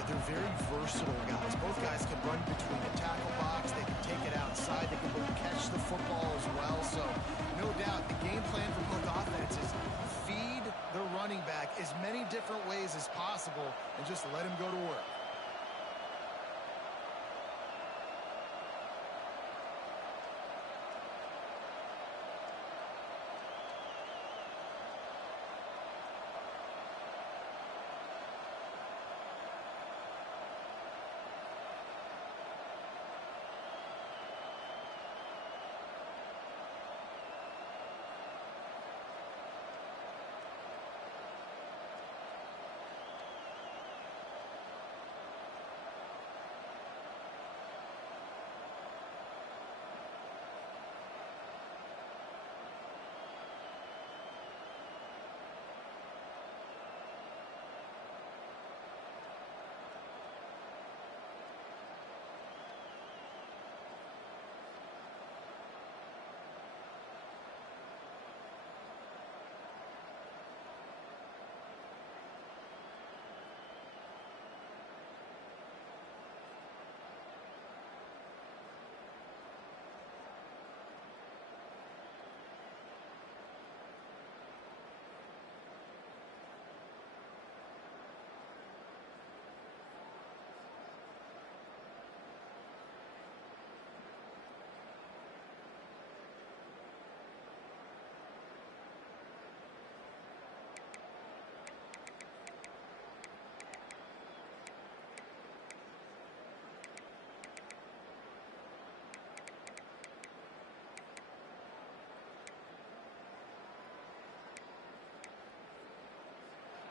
that they're very versatile guys. Both guys can run between the tackle box. They can take it outside. They can both catch the football as well. So, no doubt, the game plan for both offenses, feed the running back as many different ways as possible and just let him go to work.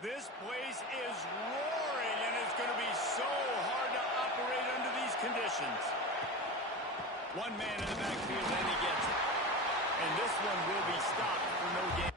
This place is roaring, and it's going to be so hard to operate under these conditions. One man in the backfield, and he gets it. And this one will be stopped for no gain.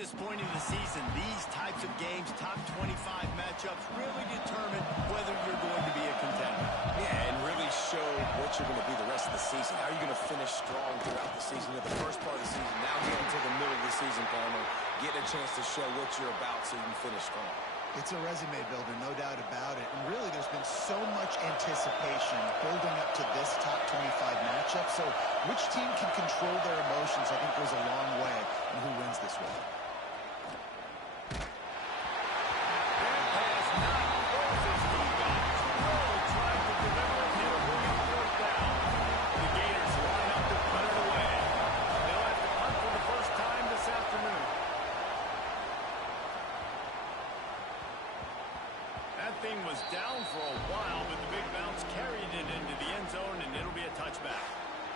This point in the season, these types of games, top 25 matchups, really determine whether you're going to be a contender. Yeah, and really show what you're going to be the rest of the season. How are you going to finish strong throughout the season? At the first part of the season, now getting to the middle of the season, Palmer, get a chance to show what you're about so you can finish strong. It's a resume builder, no doubt about it. And really, there's been so much anticipation building up to this top 25 matchup. So which team can control their emotions, I think, goes a long way in who wins this one. thing was down for a while, but the big bounce carried it into the end zone, and it'll be a touchback.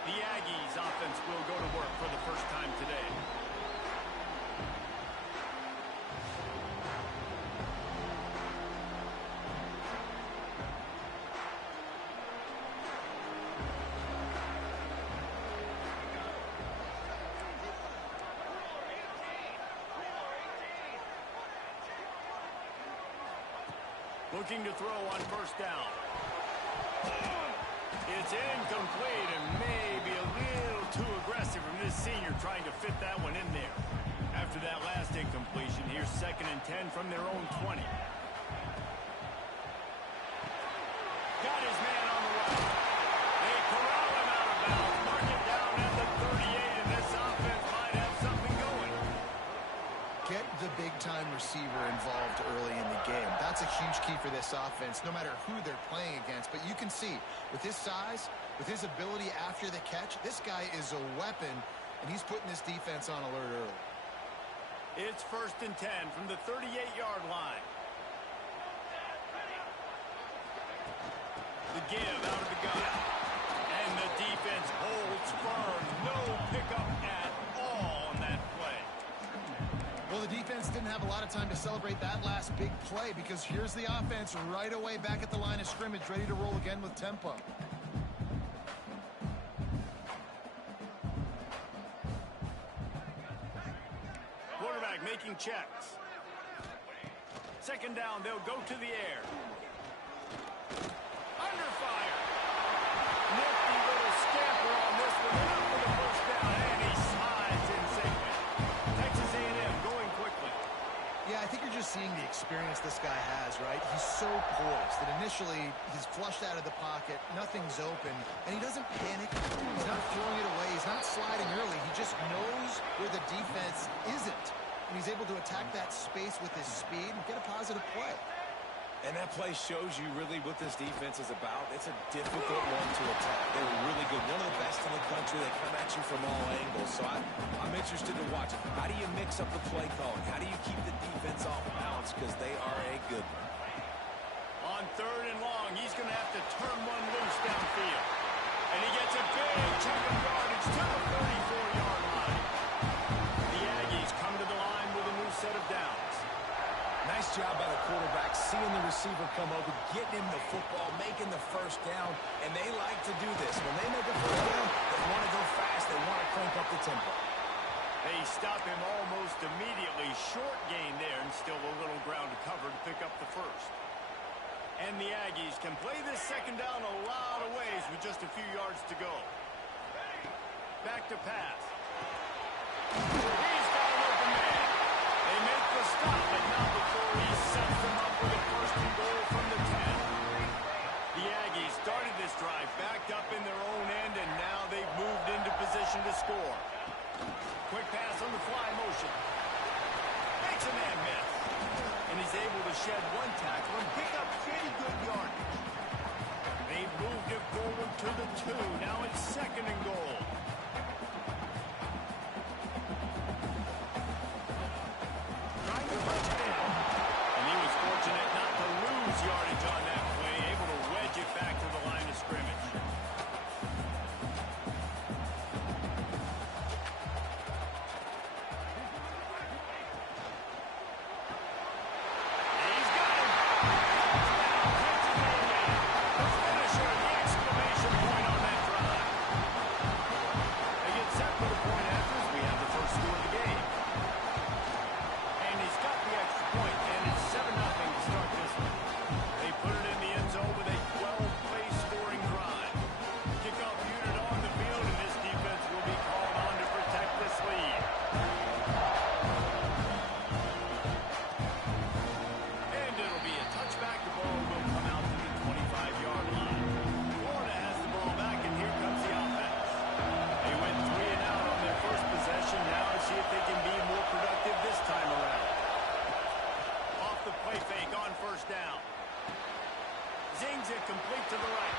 The Aggies offense will go to work for the first time today. Looking to throw on first down. It's incomplete and maybe a little too aggressive from this senior trying to fit that one in there. After that last incompletion, here's 2nd and 10 from their own 20. Got his man on the run. They corral him out of bounds. Mark it down at the 38, and this offense might have something going. Get the big-time receiver involved early in the game. That's a huge key for this offense, no matter who they're playing against. But you can see, with his size, with his ability after the catch, this guy is a weapon, and he's putting this defense on alert early. It's 1st and 10 from the 38-yard line. The give out of the gun. And the defense holds firm. No pickup at all on that play. Well, the defense didn't have a lot of time to celebrate that last big play because here's the offense right away back at the line of scrimmage, ready to roll again with tempo. Quarterback making checks. 2nd down, they'll go to the air. Under fire. Nifty little scamper on this one. Up for the first down, and he slides in safely. Texas A&M going quickly. Yeah, I think you're just seeing the experience this guy has, right? He's so poised that initially he's flushed out of the pocket, nothing's open, and he doesn't panic. He's not throwing it away. He's not sliding early. He just knows where the defense isn't, and he's able to attack that space with his speed and get a positive play. And that play shows you really what this defense is about. It's a difficult one to attack. They're really good. One of the best in the country. They come at you from all angles. So I'm interested to watch. How do you mix up the play calling? How do you keep the defense off balance? Because they are a good one. On 3rd and long, he's going to have to turn one loose downfield. And he gets a big chunk of yardage to the 34-yard line. The Aggies come to the line with a new set of downs. Nice job by the quarterback, seeing the receiver come over, getting him the football, making the first down, and they like to do this. When they make a first down, they want to go fast. They want to crank up the tempo. They stop him almost immediately. Short gain there, and still a little ground to cover to pick up the first. And the Aggies can play this 2nd down a lot of ways with just a few yards to go. Back to pass. He's got an open man. They make the stop, but not before he sets them up with a 1st and goal from the 10. The Aggies started this drive backed up in their own end, and now they've moved into position to score. Quick pass on the fly motion. Makes a man miss. And he's able to shed one tackle and pick up pretty good yardage. They've moved it forward to the 2. Now it's 2nd and goal. Trying to punch it in. And he was fortunate not to lose yardage on that play, able to wedge it back to the line of scrimmage. He's got him. The finisher, the exclamation point on that drive. They get set for the point after as we have the first score of the game. And he's got the extra point, and it's 7-0 to start this one. They put it in the end zone with a 12-play scoring drive. Kickoff unit on the field, and this defense will be called on to protect this lead. And it'll be a touchback. The ball will come out to the 25-yard line. Florida has the ball back, and here comes the offense. They went 3 and out on their first possession. Now to see if they can be more productive this time around. Off the play fake on first down. Zings it complete to the right.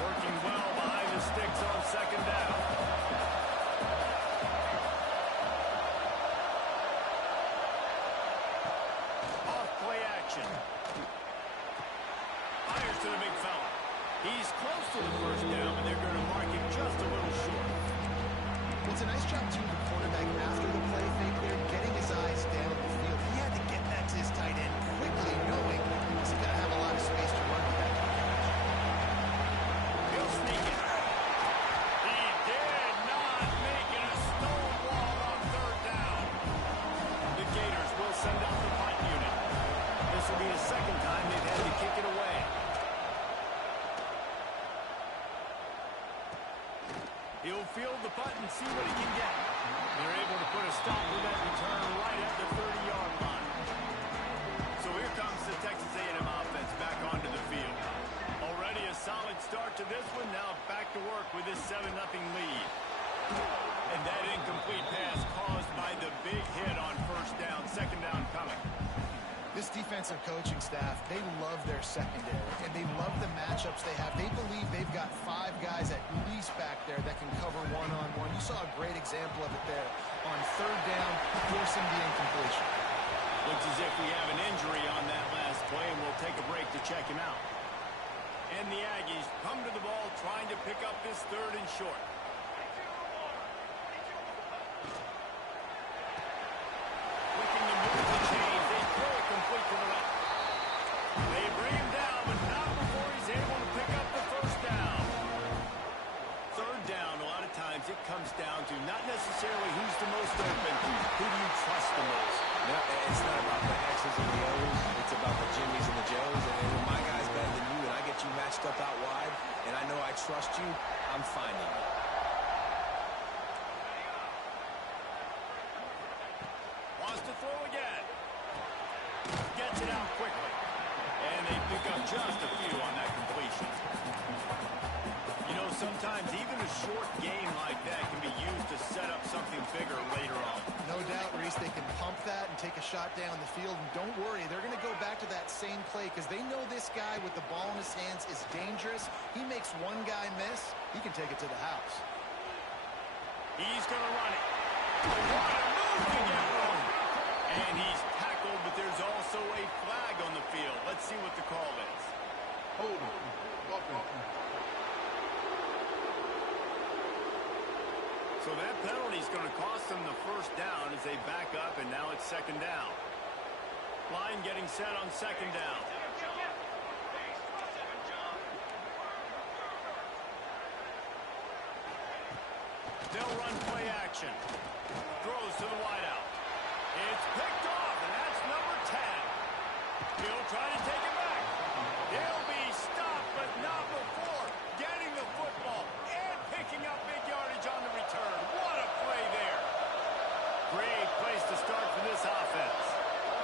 Working well behind the sticks on 2nd down. action. Fires to the big fella. He's close to the first down, but they're going to mark him just a little short. Well, it's a nice job, too, the quarterback after the play fake there, getting his eyes down the field. He had to get that to his tight end quickly, knowing he wasn't going to have a lot of space to run with that catch. He'll sneak it. He did not make it a stone wall on third down. The Gators will send out the punt unit. This will be the second time they've had to kick it away. He'll field the punt and see what he can get. They're able to put a stop with that return right at the 30-yard line. So here comes the Texas A&M offense back onto the field. Already a solid start to this one. Now back to work with this 7-0 lead. And that incomplete pass caused by the big hit on first down. Second down coming. This defensive coaching staff, they love their secondary, and they love the matchups they have. They believe they've got 5 guys at least back there that can cover one-on-one. You saw a great example of it there on third down, forcing the incompletion. Looks as if we have an injury on that last play, and we'll take a break to check him out. And the Aggies come to the ball trying to pick up this third and short. Looking to move the chains. They throw it complete to the left. They bring him down, but not before he's able to pick up the first down. Third down, a lot of times it comes down to not necessarily who's the most open, who do you trust the most? No, it's not about the X's and the O's. It's about the Jimmys and the Joes. And when my guy's better than you and I get you matched up out wide and I know I trust you, I'm finding it. Wants to throw again. Gets it out quickly. And they pick up just a few on that completion. You know, sometimes even a short game like that can be used to set up something bigger later on. No doubt, Reese, they can pump that and take a shot down the field. And don't worry, they're going to go back to that same play because they know this guy with the ball in his hands is dangerous. He makes one guy miss, he can take it to the house. He's going to run it. What a move to get one. And he's tackled, but there's also a flag on the field. Let's see what the call is. Hold on. So that penalty is going to cost them the first down as they back up, and now it's second down. Line getting set on second down. They'll run play action. Throws to the wideout. It's picked off, and that's number 10. He'll try to take it back. He'll be stopped, but not before getting the football and picking up big yardage on the return. What a play there. Great place to start for this offense.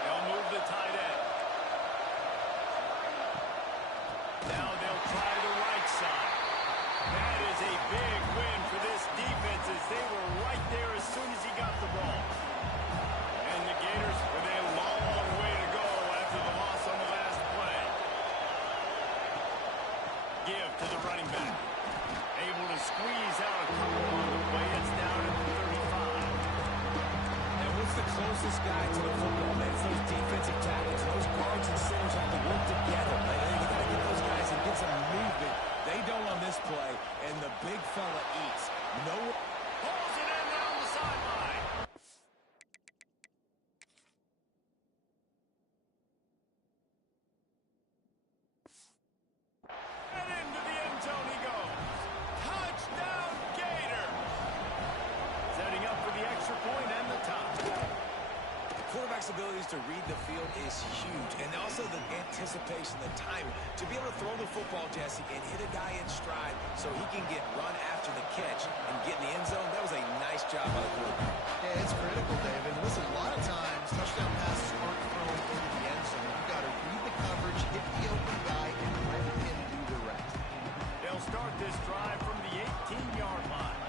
They'll move the tight end. Now they'll try the right side. That is a big win for this defense as they were right there as soon as he got the ball. And the Gators with a long way to go after the loss on the last play. Give to the running back. Able to squeeze out a couple on the play. It's down at the 35. And what's the closest guy to the football, man? It's those defensive tackles. Those guards and centers have to work together, man. You got to get those guys and get some movement. They don't on this play, and the big fella eats. No. Pulls it in down the sideline. And into the end zone he goes. Touchdown, Gator. Setting up for the extra point and the top. Quarterback's abilities to read the field is huge, and also the anticipation, the time to be able to throw the football, Jesse, and hit a guy in stride so he can get run after the catch and get in the end zone. That was a nice job by the quarterback. Yeah, it's critical, David. Listen, a lot of times touchdown passes aren't thrown into the end zone. You've got to read the coverage, hit the open guy, and let him do the rest. They'll start this drive from the 18-yard line.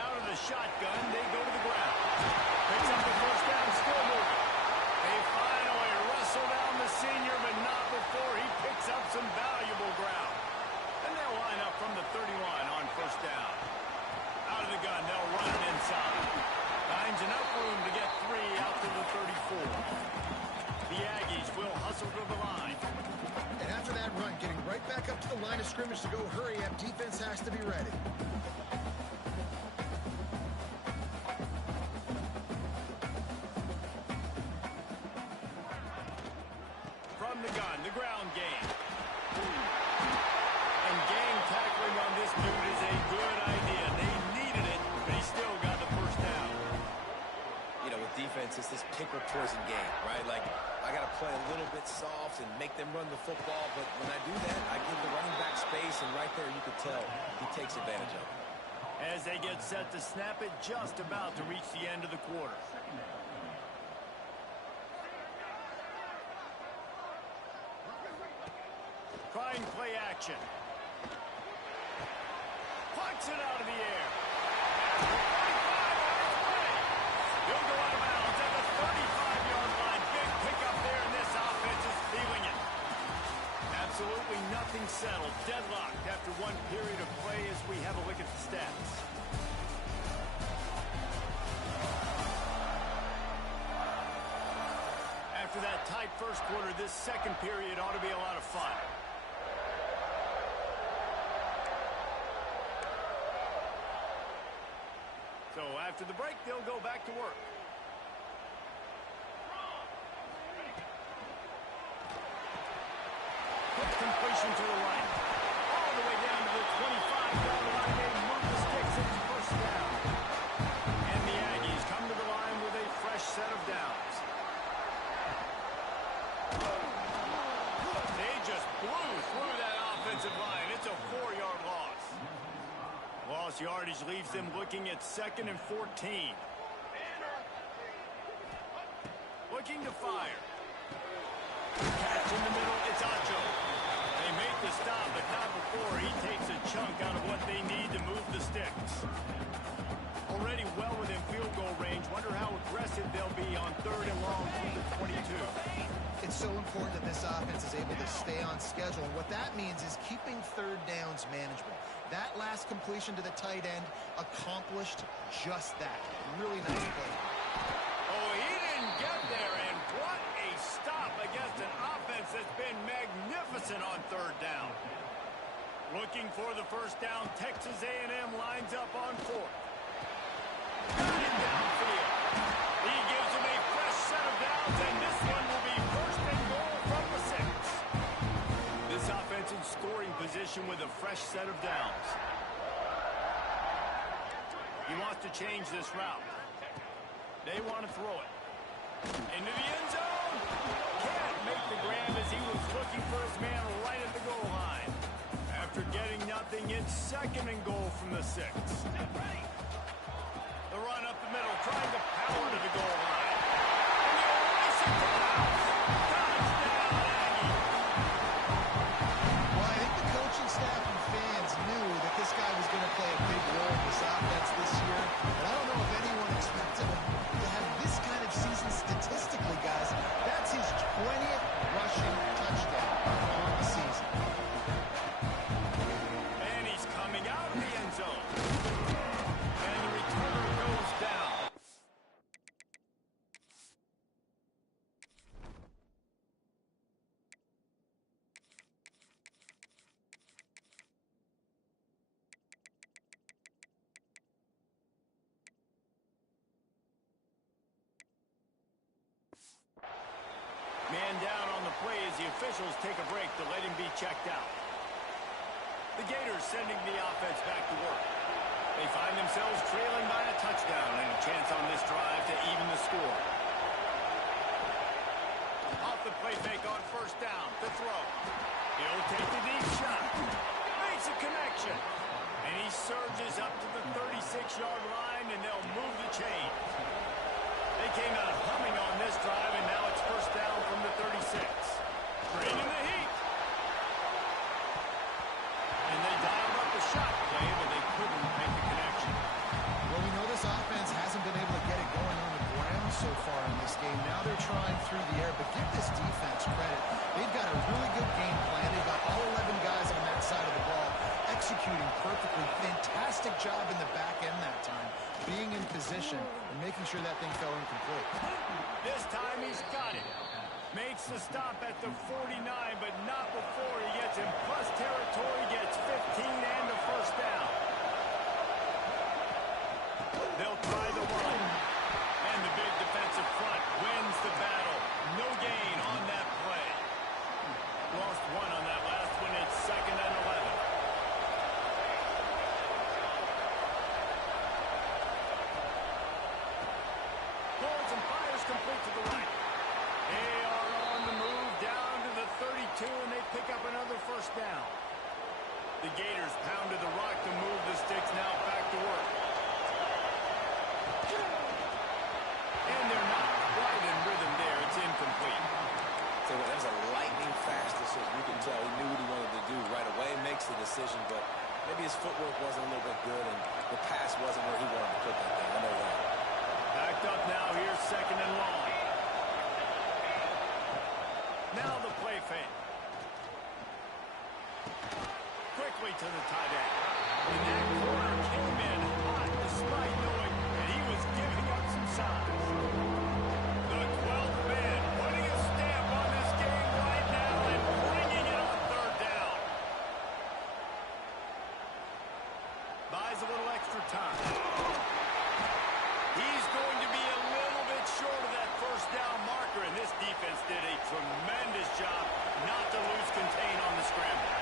Out of the shotgun, they go to the ground. Picks up the first down, still moving. They finally wrestle down the senior, but not before he picks up some valuable ground. And they'll line up from the 31 on first down. Out of the gun, they'll run it inside. scrimmage to go. Hurry up. Defense has to be ready. From the gun, the ground game. And gang tackling on this dude is a good idea. They needed it, but he still got the first down. You know, with defense, it's this pick or poison game, right? Like, I got to play a little bit soft and make them run the football, but when I do that, I give the running back space, and right there you can tell he takes advantage of it. As they get set to snap it, just about to reach the end of the quarter. Trying play action. Punts it out of the air. 45 on his way. He'll go out of bounds at the 35-yard line. Big pickup there, and this offense is feeling it. Absolutely nothing settled. Deadlocked after one period of play as we have a look at the stats. After that tight first quarter, this second period ought to be a lot of fun. So after the break, they'll go back to work. Quick completion to the right. All the way down to the 25-yard line. They move the sticks. It's first down. And the Aggies come to the line with a fresh set of downs. They just blew through that offensive line. It's a 4-yard loss. Lost yardage leaves them looking at 2nd and 14. Looking to fire. Catch in the middle, it's Acho. They make the stop, but not before he takes a chunk out of what they need to move the sticks. Already well within field goal range. Wonder how aggressive they'll be on 3rd and long from the 22. It's so important that this offense is able to stay on schedule. And what that means is keeping 3rd downs manageable. That last completion to the tight end accomplished just that. Really nice play. Oh, he didn't get there, and what a stop against an offense that's been magnificent on 3rd down. Looking for the first down, Texas A&M lines up on 4th. Got it downfield. He gives him a fresh set of downs, and this one will be 1st and goal from the 6. This offense in scoring position with a fresh set of downs. He wants to change this route. They want to throw it. Into the end zone. Can't make the grab as he was looking for his man right at the goal line. After getting nothing, it's 2nd and goal from the 6. The run up the middle, trying to power to the goal line. And the erasing pass. Touchdown, Aggie. Well, I think the coaching staff and fans knew that this guy was going to play a big role in this offense this year. And I don't know if anyone expected him to have this kind of season statistically, guys. That's his 20th rushing touchdown on the season. And he's coming out of the end zone. And the returner goes down. Man down on the play as the officials take a break to let him be checked out. The Gators sending the offense back to work. They find themselves trailing by a touchdown and a chance on this drive to even the score. Off the play fake on 1st down to throw. He'll take the deep shot. Makes a connection. And he surges up to the 36-yard line, and they'll move the chain. They came out humming on this drive, and now it's 1st down from the 36. Bringing the heat. And they dialed up the shot play, but they couldn't make the connection. Well, we know this offense hasn't been able to get it going on the ground so far in this game. Now they're trying through the air, but give this defense credit. They've got a really good game plan. They've got all 11 guys on that side of the ball executing perfectly. Fantastic job in the back end that time, being in position and making sure that thing fell incomplete. This time he's got it. Makes the stop at the 49, but not before he gets in plus territory, gets 15 and a first down. They'll try the run. And the big defensive front wins the battle. No gain on that play. Lost one on that last one. It's 2nd and 11. Pulls and fires complete to the right. They are on the move down to the 32, and they pick up another first down. The Gators pounded the rock to move the sticks. Now back to work. And they're not quite in rhythm there. It's incomplete. So that was a lightning-fast decision. You can tell he knew what he wanted to do right away. Makes the decision, but maybe his footwork wasn't a little bit good, and the pass wasn't where he wanted to put that thing. I know that. Backed up now. Here's 2nd and long. Now the play fake. Quickly to the tight end. And that corner came in hot despite knowing that he was giving up some size. The 12th man putting a stamp on this game right now and bringing it on 3rd down. Buys a little extra time. He's going to be a little bit short of that first down marker, and this defense did a tremendous job not to lose contain on the scramble.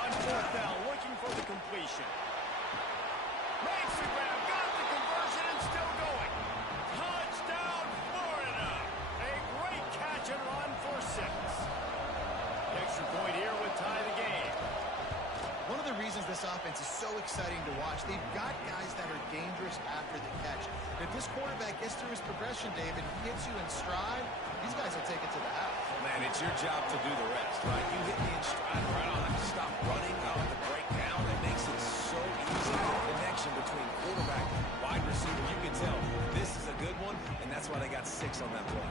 On 4th down, looking for the completion. Makes the grab, got the conversion, and still going. Touchdown, Florida! A great catch and run for 6. Extra point here would tie the game. One of the reasons this offense is so exciting to watch, they've got guys that are dangerous after the catch. If this quarterback gets through his progression, David, hits you in stride, these guys will take it to the house. Man, it's your job to do the rest, right? You hit me in stride, right? I don't have to stop running. I don't have to break down. It makes it so easy. The connection between quarterback, wide receiver, you can tell this is a good one, and that's why they got 6 on that play.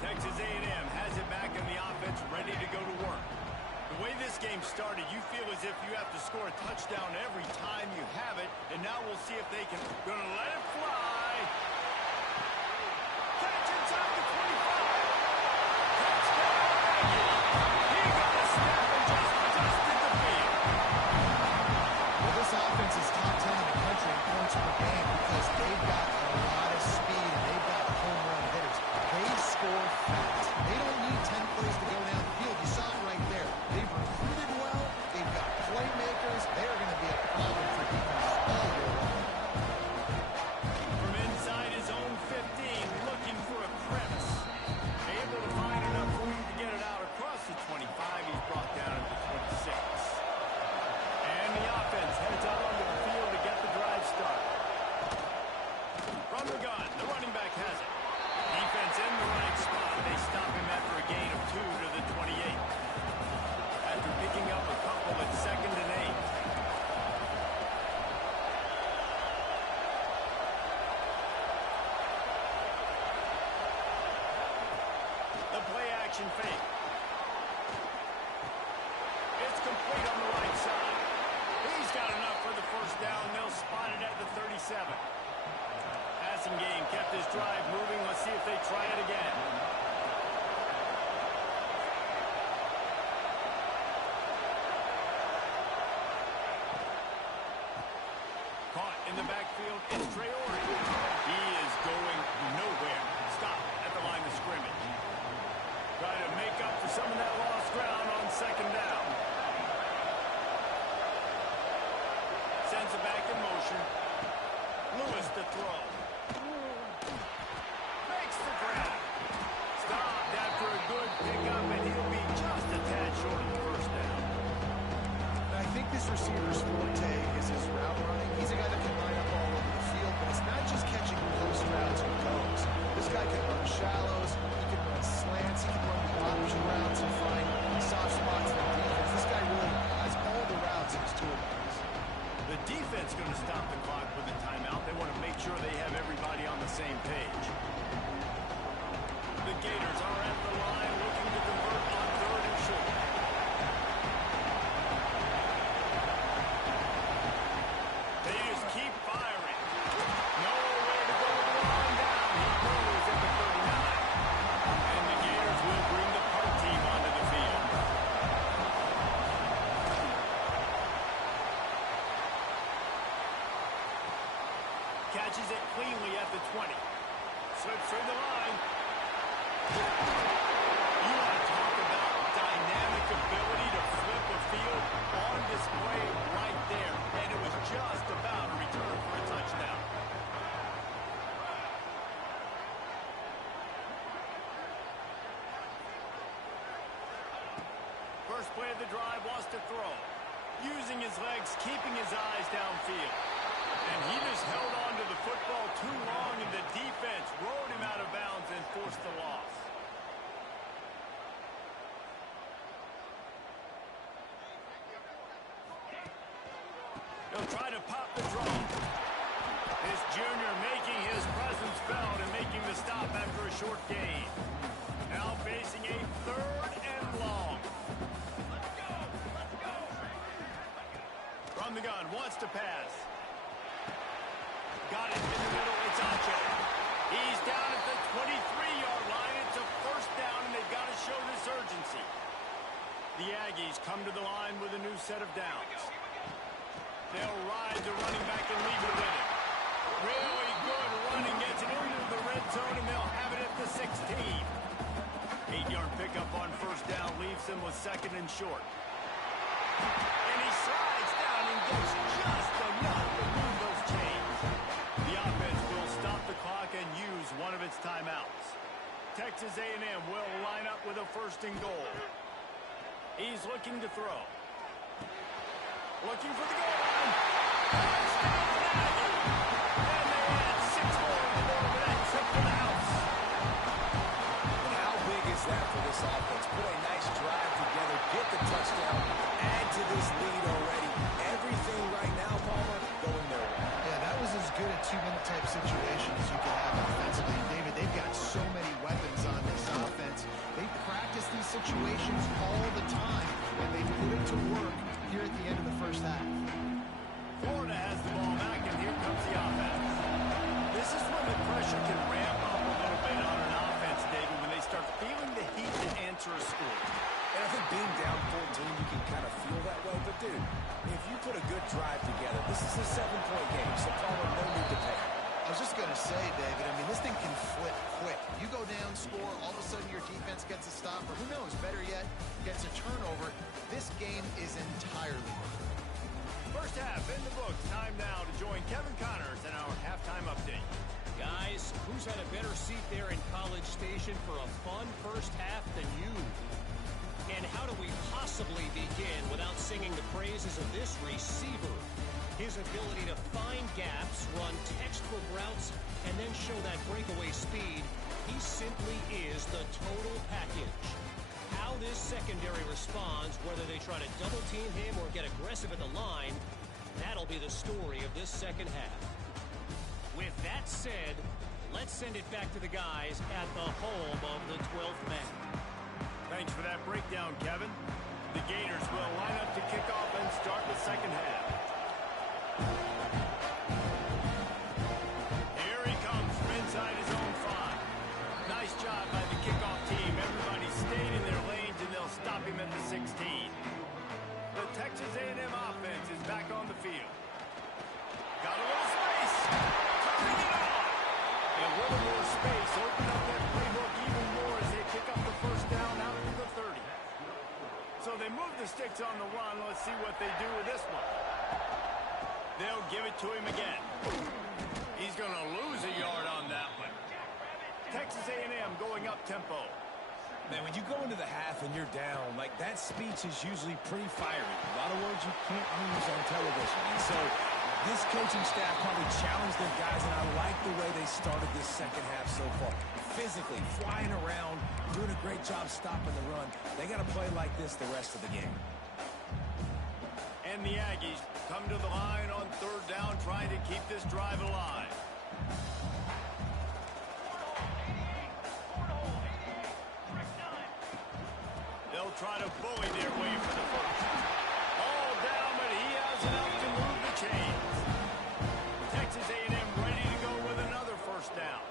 Texas A&M has it back in the offense, ready to go to work. The way this game started, you feel as if you have to score a touchdown every time you have it, and now we'll see if they can. Gonna let it fly. Catch inside the 25. Touchdown, Aggies. He got a snap and just dusted the field. Well, this offense is top 10 in the country in points per game because they've got a lot of speed and they've got home run hitters. They score fast. They don't need 10 plays to go down the field. You saw it right there. They've recruited well. They've got playmakers. They're going to be a problem for defenses all year long. From inside his own 15, looking for a crevice. Able to find enough room to get it out across the 25. He's brought down at the 26. And the offense heads out onto the field to get the drive started. From the gun, the running back has it. Defense in the right spot. They stop him after a gain of 2 to the 28. After picking up a couple at 2nd and 8. The play action fake. It's complete on the right side. He's got enough for the first down. They'll spot it at the 37. Passing game kept his drive moving. Let's see if they try it again. Caught in the backfield. It's Traore. He is going nowhere. Stop at the line of scrimmage. Try to make up for some of that lost ground on 2nd down. Sends it back in motion. Lewis to throw. Makes the grab. Stopped after a good pickup, and he'll be just a tad short of the first down. I think this receiver's forte is his route running. He's a guy that can line up all over the field, but it's not just catching post routes or goes. This guy can run shallows, he can run slants, he can run the option routes and find soft spots in the defense. This guy really has all the routes in his toolbox. The defense going to stop the clock with a timeout. They want to make sure they have everybody on the same page. The Gators are at the line looking to convert on 3rd and short. They just keep firing. catches it cleanly at the 20. Slips through the line. You want to talk about dynamic ability to flip a field on display right there. And it was just about a return for a touchdown. First play of the drive wants to throw. Using his legs, keeping his eyes downfield. And he just held on to the football too long, and the defense rode him out of bounds and forced the loss. He'll try to pop the draw. This junior making his presence felt and making the stop after a short gain. Now facing a 3rd and long. From the gun, wants to pass. Got it in the middle, it's Acho. He's down at the 23-yard line. It's a first down, and they've got to show this urgency. The Aggies come to the line with a new set of downs. They'll ride the running back and leave it with him. Really good running, gets it into the red zone, and they'll have it at the 16. 8-yard pickup on first down leaves them with 2nd and short. And he slides down and gets just enough to move those chains. The offense will stop the clock and use one of its timeouts. Texas A&M will line up with a 1st and goal. He's looking to throw. Looking for the goal line. Touchdown, Aggie! And they add 6 more on the board with that tip to the house. And how big is that for this offense? Put a nice drive together, get the touchdown, add to this lead already. Everything right now, Palmer, going their way. Yeah, that was as good a 2-minute type situation as you can have offensively. David, they've got so many weapons on this offense. They practice these situations all the time, and they put it to work here at the end of the first half. Florida has the ball back, and here comes the offense. This is when the pressure can ramp up a little bit on an offense, David, when they start feeling the heat to answer a score. And I think being down 14, you can kind of feel that way. But, dude, if you put a good drive together, this is a 7-point game, so Palmer, no need to pay. I was just going to say, David, I mean, this thing can flip quick. You go down, score, all of a sudden your defense gets a stop, or who knows, better yet, gets a turnover. This game is entirely different. First half in the books. Time now to join Kevin Connors in our halftime update. Guys, who's had a better seat there in College Station for a fun first half than you? And how do we possibly begin without singing the praises of this receiver? His ability to find gaps, run textbook routes, and then show that breakaway speed, he simply is the total package. How this secondary responds, whether they try to double-team him or get aggressive at the line, that'll be the story of this second half. With that said, let's send it back to the guys at the home of the 12th man. Thanks for that breakdown, Kevin. The Gators will line up to kick off and start the second half. Here he comes from inside his own 5. Nice job by the kickoff team. Everybody stayed in their lanes, and they'll stop him at the 16. The Texas A&M offense is back on the field. Got a little space. Turning it on. And a little more space. Open up that playbook even more as they kick up the first down out to the 30. So they move the sticks on the run. Let's see what they do with this one. They'll give it to him again. He's going to lose a yard on that one. Texas A&M going up tempo. Man, when you go into the half and you're down, like, that speech is usually pretty fiery. A lot of words you can't use on television. And so this coaching staff probably challenged their guys, and I like the way they started this second half so far. Physically, flying around, doing a great job stopping the run. They got to play like this the rest of the game. And the Aggies come to the line on third down, trying to keep this drive alive. They'll try to bully their way for the first. All down, but he has enough to move the chains. Texas A&M ready to go with another first down.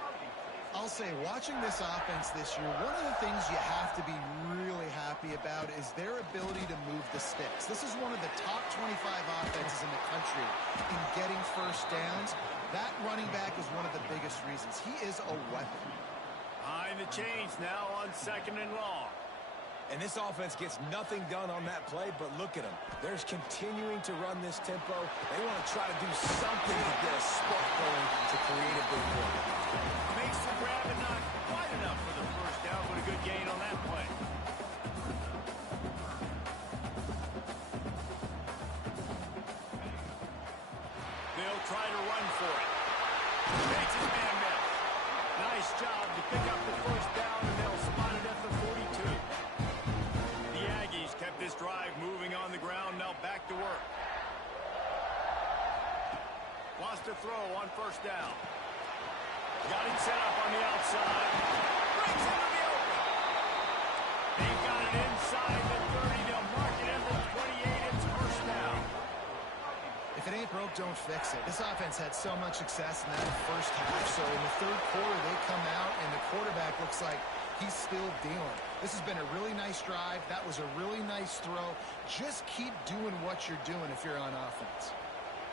I'll say watching this offense this year, one of the things you have to be really happy about is their ability to move the sticks. This is one of the top 25 offenses in the country in getting first downs. That running back is one of the biggest reasons. He is a weapon. Behind the chains now on 2nd and long. And this offense gets nothing done on that play, but look at them. They're continuing to run this tempo. They want to try to do something to get a spark going to create a big play. Makes the grab and not quite enough for the first down, but a good gain on that play. They'll try to run for it. Makes his man miss. Nice job to pick up the first down, and they'll spot it at the 42. The Aggies kept this drive moving on the ground, now back to work. Wants to throw on first down. Got it set up on the outside. Brings him to the open. They've got it inside the 30. They'll mark it at the 28. It's first down. If it ain't broke, don't fix it. This offense had so much success in that first half, so in the third quarter they come out and the quarterback looks like he's still dealing. This has been a really nice drive. That was a really nice throw. Just keep doing what you're doing if you're on offense.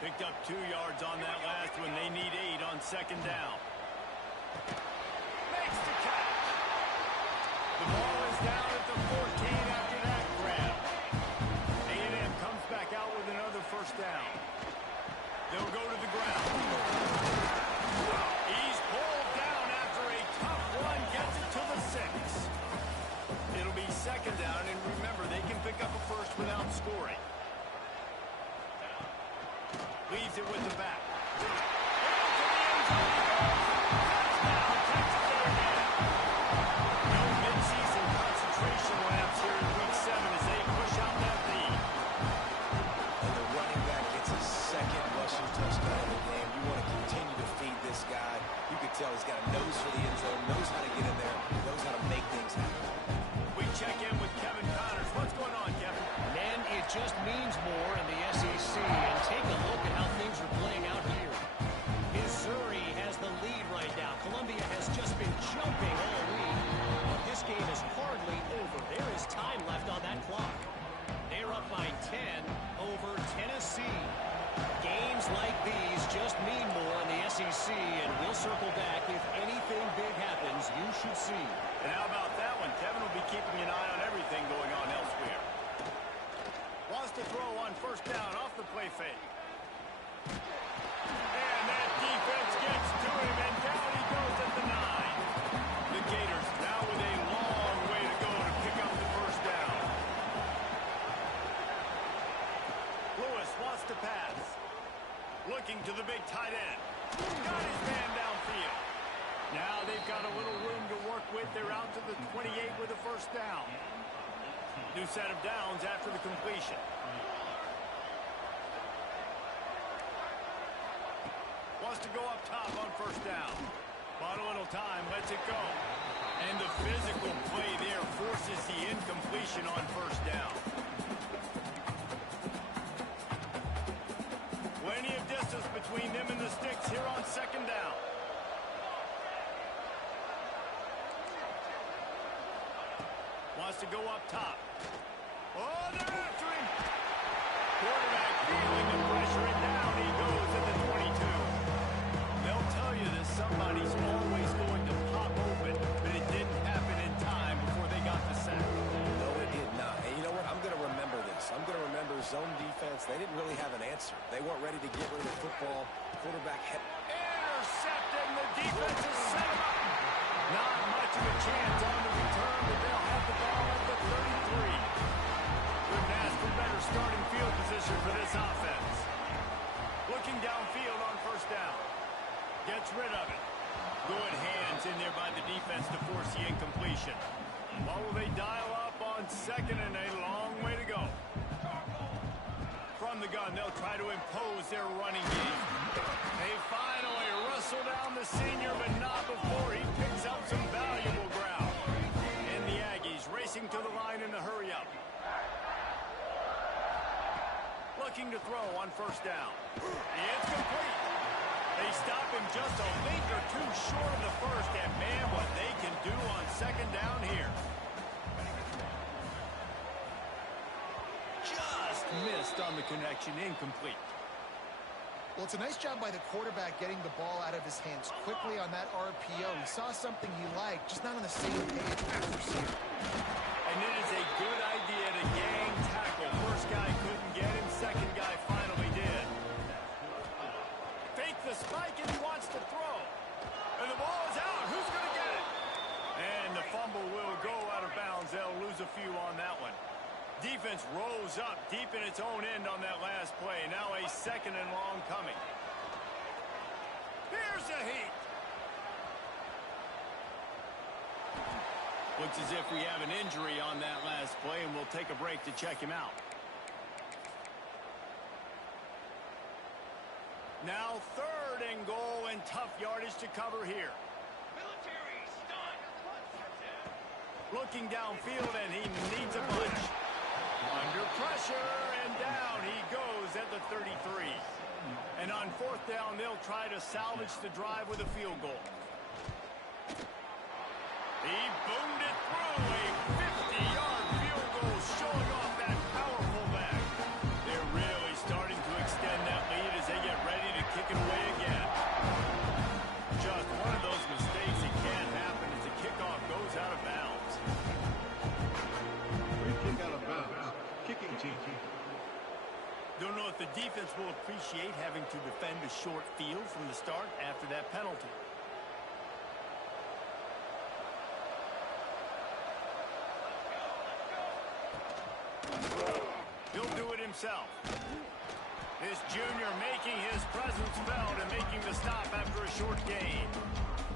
Picked up 2 yards on that last one. They need 8 on 2nd down. Makes the catch. The ball is down at the 14 after that grab. A&M comes back out with another first down. They'll go to the ground. He's pulled down after a tough one. Gets it to the 6. It'll be 2nd down, and remember, they can pick up a first without scoring. Leaves it with the back. Into the end zone he goes. Touchdown, Texas A&M. No midseason concentration laps here in Week 7 as they push out that lead. And the running back gets his 2nd rushing touchdown of the game. You want to continue to feed this guy. You can tell he's got a nose for the end zone, knows how to get in there, knows how to make things happen. We check in with Kevin Connors. What's going on, Kevin? Man, it just means more in the SEC. And take a look at how things are playing out here. Missouri has the lead right now. Columbia has just been jumping all week. But this game is hardly over. There is time left on that clock. They're up by 10 over Tennessee. Games like these just mean more in the SEC, and we'll circle back. If anything big happens, you should see. And how about that one? Kevin will be keeping an eye on everything going on elsewhere. Wants to throw on first down off the play fake. And that defense gets to him, and down he goes at the 9. The Gators now with a long way to go to pick up the first down. Lewis wants to pass. Looking to the big tight end. Got his man downfield. Now they've got a little room to work with. They're out to the 28 with a first down. New set of downs after the completion. Wants to go up top on first down. Bought a little time, lets it go. And the physical play there forces the incompletion on first down. Plenty of distance between them and the sticks here on 2nd down. Wants to go up top. Oh, they're after him. Quarterback feeling the pressure, and down he goes at the 22. They'll tell you that somebody's always going to pop open, but it didn't happen in time before they got the sack. No, it did not. And you know what? I'm going to remember this. I'm going to remember zone defense. They didn't really have an answer. They weren't ready to get rid of the football. Quarterback had... Intercepted, and the defense is set him up. Not much of a chance on the return, but they'll have the ball at the 33. Couldn't ask for better starting field position for this offense. Looking downfield on first down. Gets rid of it. Good hands in there by the defense to force the incompletion. What will they dial up on 2nd, and a long way to go? From the gun, they'll try to impose their running game. They finally wrestle down the senior, but not before he picks up some valuable ground. And the Aggies racing to the line in the hurry-up. Looking to throw on first down. It's complete. They stop him just a link or two short of the first, and man, what they can do on second down here. Just missed on the connection, incomplete. Well, it's a nice job by the quarterback getting the ball out of his hands quickly on that RPO. He saw something he liked, just not on the same page with the receiver. And it is a good idea to gang tackle. First guy couldn't get him, second guy finally did. Fake the spike, and he wants to throw. And the ball is out. Who's going to get it? And the fumble will go out of bounds. They'll lose a few on that one. Defense rose up deep in its own end on that last play. Now a second and long coming. Here's the heat. Looks as if we have an injury on that last play, and we'll take a break to check him out. Now third and goal, and tough yardage to cover here. Military stun. Looking downfield, and he needs a bunch. Under pressure, and down he goes at the 33. And on fourth down, they'll try to salvage the drive with a field goal. He boomed it through, a 50-yard field goal, showing off that powerful back. They're really starting to extend that lead as they get ready to kick it away again. Just one of those mistakes that can't happen as the kickoff goes out of bounds. Free kick out of bounds. Kicking team. Don't know if the defense will appreciate having to defend a short field from the start after that penalty. He'll do it himself. This junior making his presence felt and making the stop after a short gain.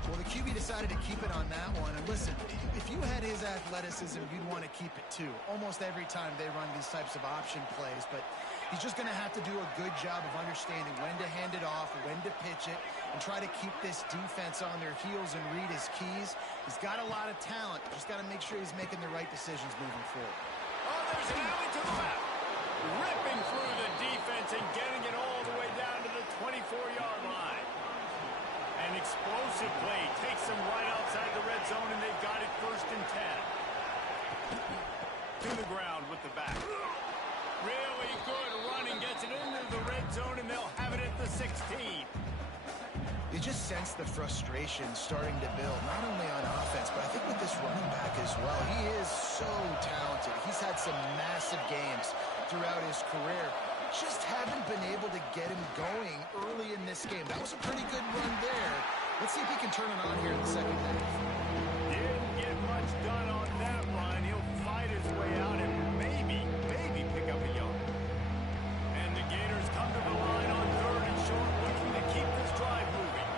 Well, the QB decided to keep it on that one. And listen, if you had his athleticism, you'd want to keep it too. Almost every time they run these types of option plays. But he's just going to have to do a good job of understanding when to hand it off, when to pitch it, and try to keep this defense on their heels and read his keys. He's got a lot of talent. Just got to make sure he's making the right decisions moving forward. Oh, there's an alley to the left. Ripping through the defense and getting it all the way down to the 24-yard line. An explosive play takes them right outside the red zone, and they've got it first and 10. To the ground with the back. Really good running, gets it into the red zone, and they'll have it at the 16. You just sense the frustration starting to build, not only on offense, but I think with this running back as well. He is so talented. He's had some massive games throughout his career. Just haven't been able to get him going early in this game. That was a pretty good run there. Let's see if he can turn it on here in the second half. Didn't get much done on that run. He'll fight his way out and maybe pick up a yard. And the Gators come to the line on third and short, looking to keep this drive moving.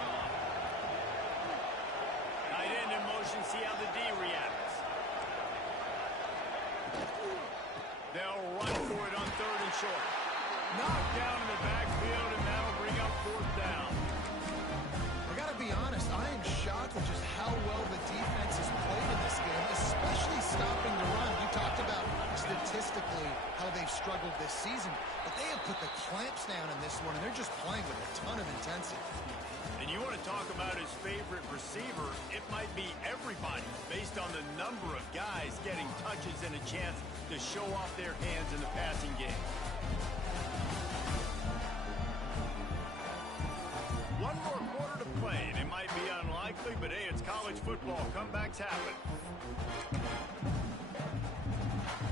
Tight end in motion, see how the D reacts. They'll run for it on third and short. Knocked down in the backfield, and that'll bring up fourth down. I got to be honest, I am shocked at just how well the defense has played in this game, especially stopping the run. You talked about statistically how they've struggled this season, but they have put the clamps down in this one, and they're just playing with a ton of intensity. And you want to talk about his favorite receiver, it might be everybody based on the number of guys getting touches and a chance to show off their hands in the passing game. One more quarter to play, and it might be unlikely, but hey, it's college football. Comebacks happen.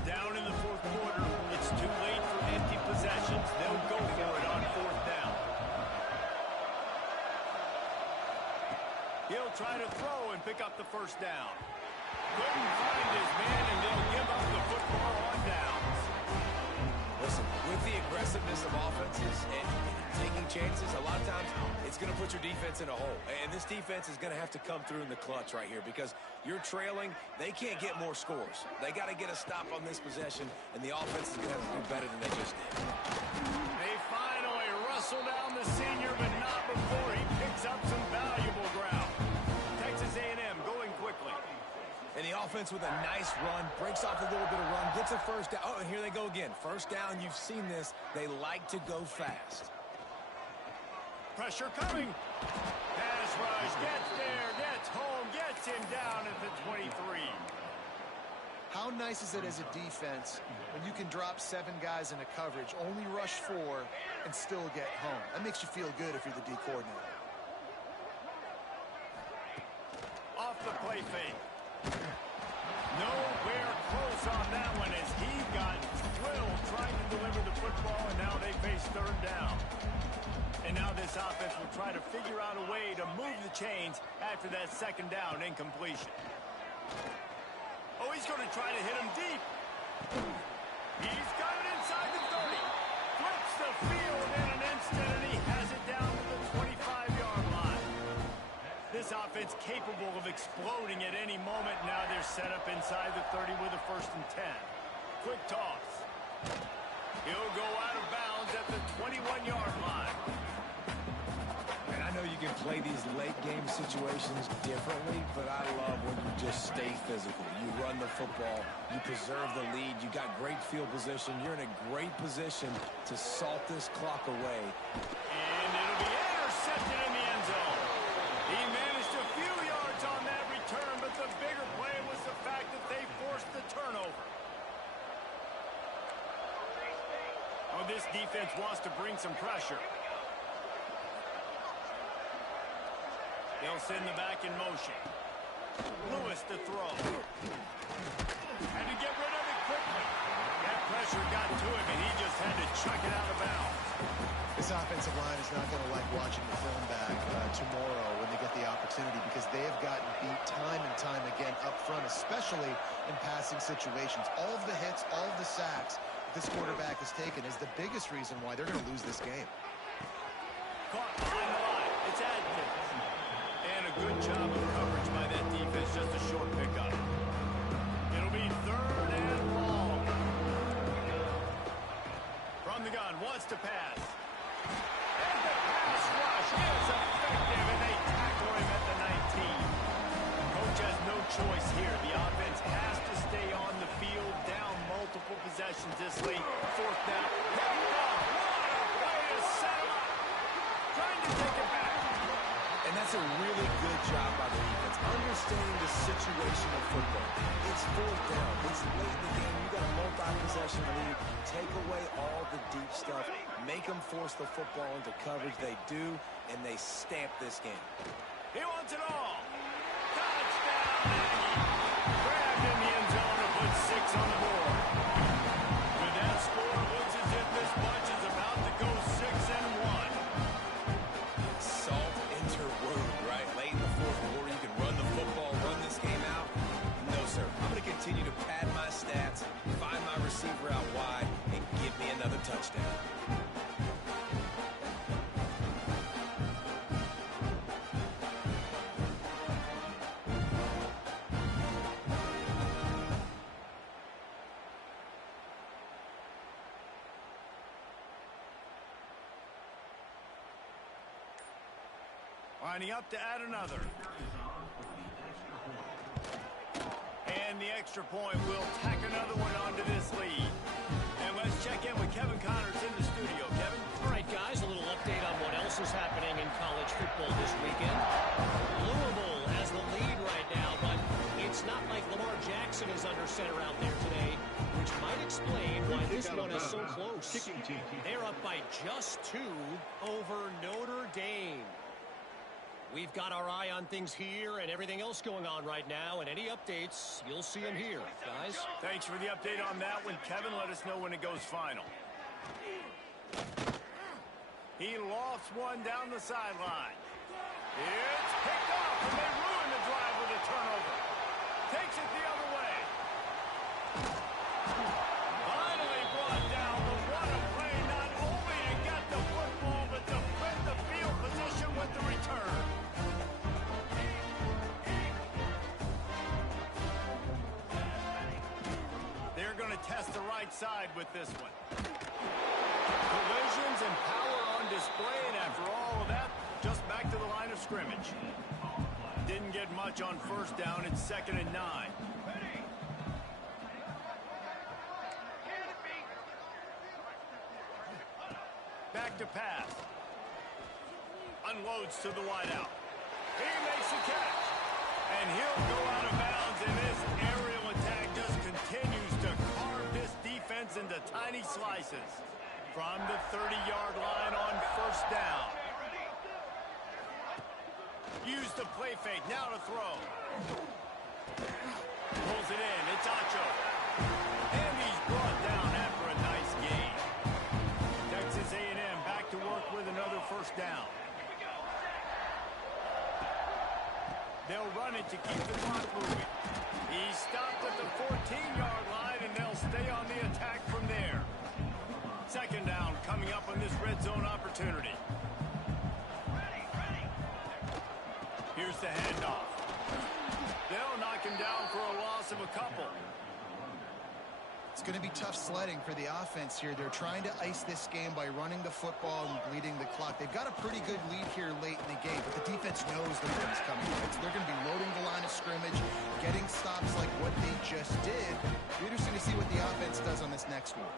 Down in the fourth quarter, it's too late for empty possessions. They'll go for it on fourth down. He'll try to throw and pick up the first down. Couldn't find his man, and they'll give up the football on downs. Listen, with the aggressiveness of offenses and taking chances, a lot of times it's going to put your defense in a hole. And this defense is going to have to come through in the clutch right here because you're trailing. They can't get more scores. They got to get a stop on this possession, and the offense is going to have to do better than they just did. They finally wrestle down the senior, but not before he picks up some valuable ground. Texas A&M going quickly. And the offense with a nice run, breaks off a little bit of run, gets a first down. Oh, and here they go again. First down, you've seen this. They like to go fast. Pressure coming. Pass rush. Gets there. Gets home. Gets him down at the 23. How nice is it as a defense when you can drop 7 guys in a coverage, only rush 4, and still get home? That makes you feel good if you're the D coordinator. Off the play fake. Nowhere close on that one as he got thrilled trying to deliver the football, and now they face third down. And now this offense will try to figure out a way to move the chains after that second down incompletion. Oh, he's going to try to hit him deep. He's got it inside the 30. Flips the field in an instant, and he has it down to the 25-yard line. This offense capable of exploding at any moment. Now they're set up inside the 30 with a 1st and 10. Quick toss. He'll go out of bounds at the 21-yard line. And I know you can play these late-game situations differently, but I love when you just stay physical. You run the football, you preserve the lead, you got great field position, you're in a great position to salt this clock away. And it'll be intercepted in the end zone. He managed a few yards on that return, but the bigger play was the fact that they forced the turnover. Oh, this defense wants to bring some pressure. They'll send the back in motion. Lewis to throw. Had to get rid of it quickly. That pressure got to him, and he just had to chuck it out of bounds. This offensive line is not going to like watching the film back tomorrow when they get the opportunity, because they have gotten beat time and time again up front, especially in passing situations. All of the hits, all of the sacks this quarterback has taken is the biggest reason why they're going to lose this game. Caught behind the line. It's Adkins. And a good job of coverage by that defense. Just a short pickup. It'll be 3rd and long. From the gun, wants to pass. And the pass rush is effective, and they tackle him at the 19. Coach has no choice here. The offense has to stay on the field, down multiple possessions this late. 4th down. What a way to set him up. Trying to take it back. And that's a really good job by the defense, understanding the situation of football. It's 4th down. It's late in the game. You got a multi-possession lead. Take away all the deep stuff. Make them force the football into coverage. They do, and they stamp this game. He wants it all. Touchdown, Aggie. Grabbed in the end zone to put 6 on the board. With that score, it looks as if this bunch is about to go 6-1. Salt into wound, right? Late in the 4th quarter, you can run the football, run this game out. No, sir. I'm going to continue to pad my stats, find my receiver out wide, and give me another touchdown. Lining up to add another. And the extra point will tack another one onto this lead. And let's check in with Kevin Connors in the studio. Kevin? All right, guys, a little update on what else is happening in college football this weekend. Louisville has the lead right now, but it's not like Lamar Jackson is under center out there today, which might explain why this one is so close. They're up by just 2 over Notre Dame. We've got our eye on things here and everything else going on right now, and any updates, you'll see them here, guys. Thanks for the update on that one, Kevin. Let us know when it goes final. He lofts one down the sideline. It's picked off, and they ruin the drive with a turnover. Takes it the other way. Finally brought down, but what a play, not only to get the football, but to flip the field position with the return. They're going to test the right side with this one. Collisions and power on display, and after all of that, just back to the line of scrimmage. Didn't get much on 1st down. It's 2nd and 9. Back to pass. Unloads to the wideout. He makes the catch. And he'll go out of bounds, and this aerial attack just continues to carve this defense into tiny slices. From the 30-yard line on first down. Use the play fake, now to throw. Pulls it in, it's Acho. And he's brought down after a nice gain. Texas A&M back to work with another first down. They'll run it to keep the clock moving. He's stopped at the 14-yard line, and they'll stay on the attack from there. Second down coming up on this red zone opportunity. Here's the handoff. They'll knock him down for a loss of a couple. It's going to be tough sledding for the offense here. They're trying to ice this game by running the football and bleeding the clock. They've got a pretty good lead here late in the game, but the defense knows the run's coming. So they're going to be loading the line of scrimmage, getting stops like what they just did. It'll be interesting to see what the offense does on this next one.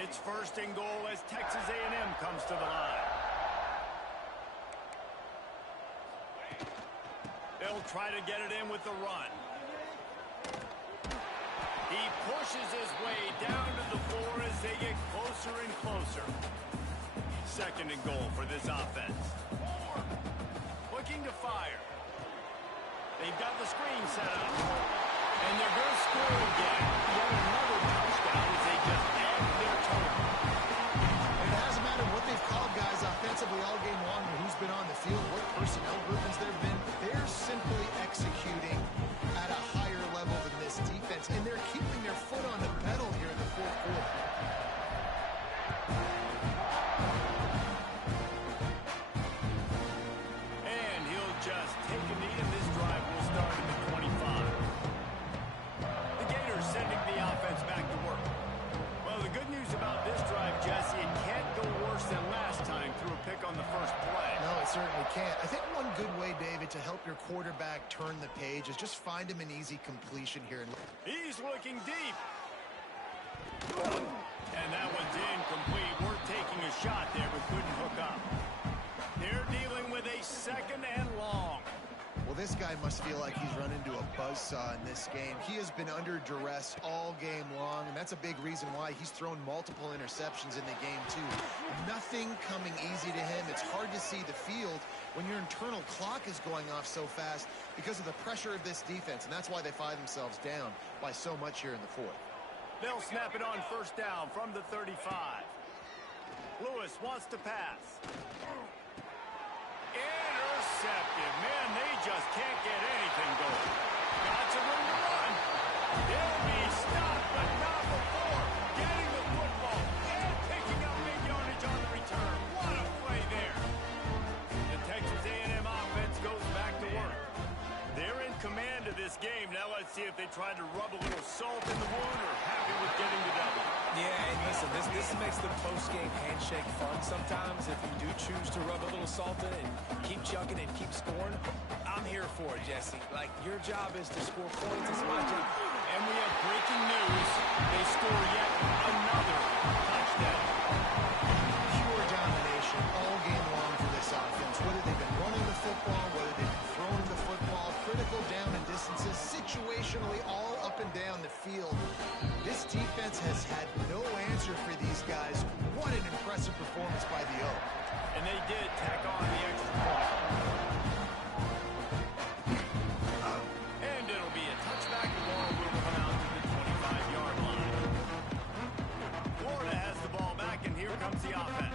It's first and goal as Texas A&M comes to the line. They'll try to get it in with the run. He pushes his way down to the floor as they get closer and closer. Second and goal for this offense. Looking to fire. They've got the screen set up. And they're going to score again. Yet another touchdown as they just add to their total. It hasn't mattered what they've called guys offensively all game long or who's been on the field, what personnel groupings there have been. They're simply executing at a higher level than this defense, and they're keeping their foot on the pedal here in the fourth quarter. And he'll just take a knee, and this drive will start at the 25. The Gators sending the offense back to work. Well, the good news about this drive, Jesse, it can't go worse than last time through a pick on the first play. No, it certainly can't. I think one good way, David, to help your quarterback turn the page is just find him an easy completion here. He's looking deep. And that one's incomplete. We're taking a shot there, but couldn't hook up. They're dealing with a second and long. Well, this guy must feel like he's run into a buzzsaw in this game. He has been under duress all game long, and that's a big reason why he's thrown multiple interceptions in the game, too. Nothing coming easy to him. It's hard to see the field when your internal clock is going off so fast because of the pressure of this defense, and that's why they find themselves down by so much here in the fourth. They'll snap it on first down from the 35. Lewis wants to pass. Intercepted. Man, they just can't get anything going. Got some room to run. They'll be stopped, but not before getting the football and picking up big yardage on the return. What a play there. The Texas A&M offense goes back to work. They're in command of this game. Now let's see if they try to rub a little salt in the wound or happy with getting the double. Yeah, and listen, this makes the post-game handshake fun sometimes. If you do choose to rub a little salt in it and keep chugging and keep scoring, I'm here for it, Jesse. Like, your job is to score points. It's my job. And we have breaking news. They score yet another touchdown. Pure domination all game long for this offense. Whether they've been running the football, whether they've been throwing the football, critical down and distances, situationally all up and down the field. This defense has had no answer for these guys. What an impressive performance by the Oak. And they did tack on the extra point. And it'll be a touchback. The ball will come out to the 25-yard line. Florida has the ball back, and here comes the offense.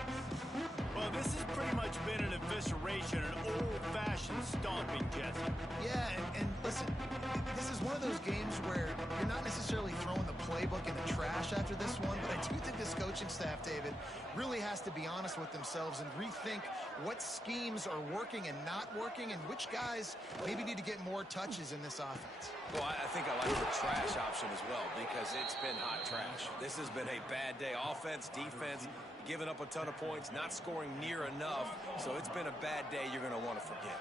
Well, this has pretty much been an evisceration, an old-fashioned stomping, Jesse. Yeah, and listen, this is one of those games where you're not necessarily throwing the playbook in the trash after this one, but I do think this coaching staff, David, really has to be honest with themselves and rethink what schemes are working and not working and which guys maybe need to get more touches in this offense. Well, I think I like the trash option as well because it's been hot trash. This has been a bad day. Offense, defense, giving up a ton of points, not scoring near enough. So it's been a bad day you're going to want to forget.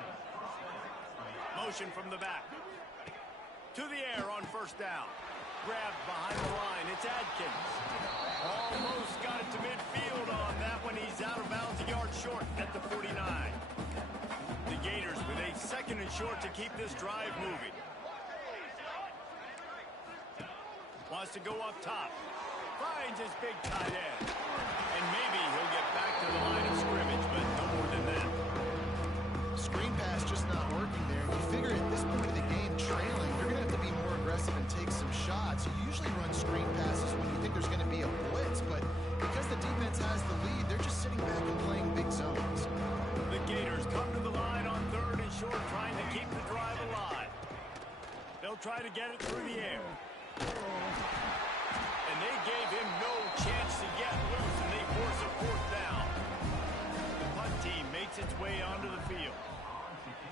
Motion from the back. To the air on first down. Grabbed behind the line. It's Adkins. Almost got it to midfield on that one. He's out of bounds, a yard short at the 49. and short to keep this drive moving. Wants to go up top. Finds his big tight end. And maybe he'll get back to the line of scrimmage, but no more than that. Screen pass just not working there. You figure at this point of the game, trailing, you're going to have to be more aggressive and take some shots. You usually run screen passes when you think there's going to be a blitz, but because the defense has the lead, they're just sitting back and playing big zones. The Gators come to the line on 3rd and short, trying to keep the drive alive. They'll try to get it through the air. And they gave him no chance to get loose, and they force a 4th down. The punt team makes its way onto the field.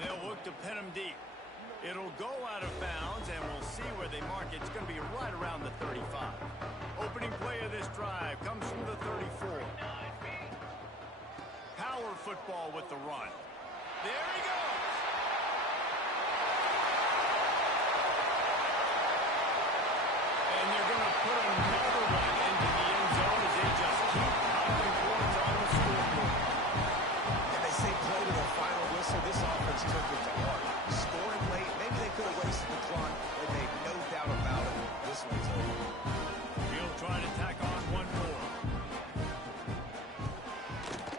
They'll look to pin him deep. It'll go out of bounds, and we'll see where they mark it. It's going to be right around the 35. Opening play of this drive comes from the 34. Power football with the run. There he goes. And they're going to put another one into the end zone as they just keep popping points on the scoreboard. And they say play to the final whistle. This offense took it to heart. Scoring late, maybe they could have wasted the clock. They made no doubt about it. This one's over. He'll try to tack on one more.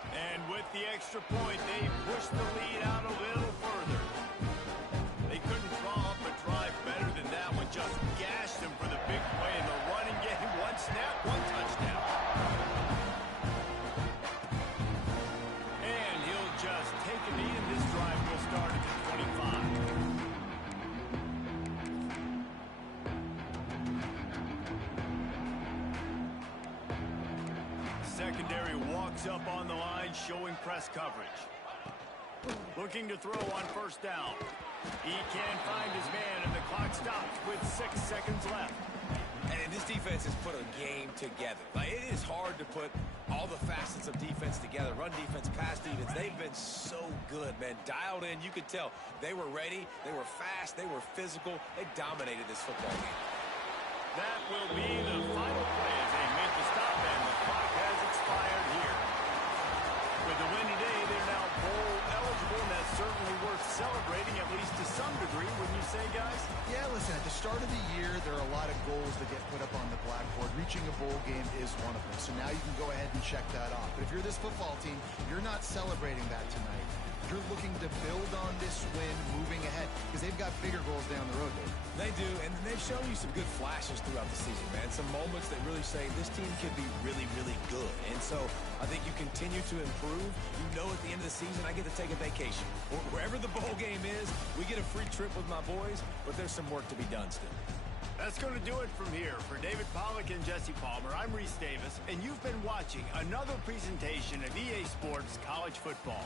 And with the extra point, they push the lead out a little further. They couldn't draw up a drive better than that one. Just gashed him for the big play in the running game. One snap, one touchdown. And he'll just take a knee, and this drive will start at the 25. Secondary walks up on the line, showing press coverage. Looking to throw on 1st down. He can't find his man, and the clock stops with 6 seconds left. And this defense has put a game together. Like, it is hard to put all the facets of defense together. Run defense, pass defense. They've been so good, man. Dialed in. You could tell they were ready. They were fast. They were physical. They dominated this football game. That will be the final play as they make the stop, and the clock has expired here. With the win today, they're now bowl eligible, and that's certainly worth celebrating, at least to some degree, wouldn't you say, guys? Yeah, listen, at the start of the year, there are a lot of goals that get put up on the blackboard. Reaching a bowl game is one of them, so now you can go ahead and check that off. But if you're this football team, you're not celebrating that tonight. You're looking to build on this win moving ahead because they've got bigger goals down the road, Dave. They do, and they've shown you some good flashes throughout the season, man. Some moments that really say this team could be really, really good. And so I think you continue to improve. You know at the end of the season I get to take a vacation. Wherever the bowl game is, we get a free trip with my boys, but there's some work to be done still. That's going to do it from here. For David Pollack and Jesse Palmer, I'm Reese Davis, and you've been watching another presentation of EA Sports College Football.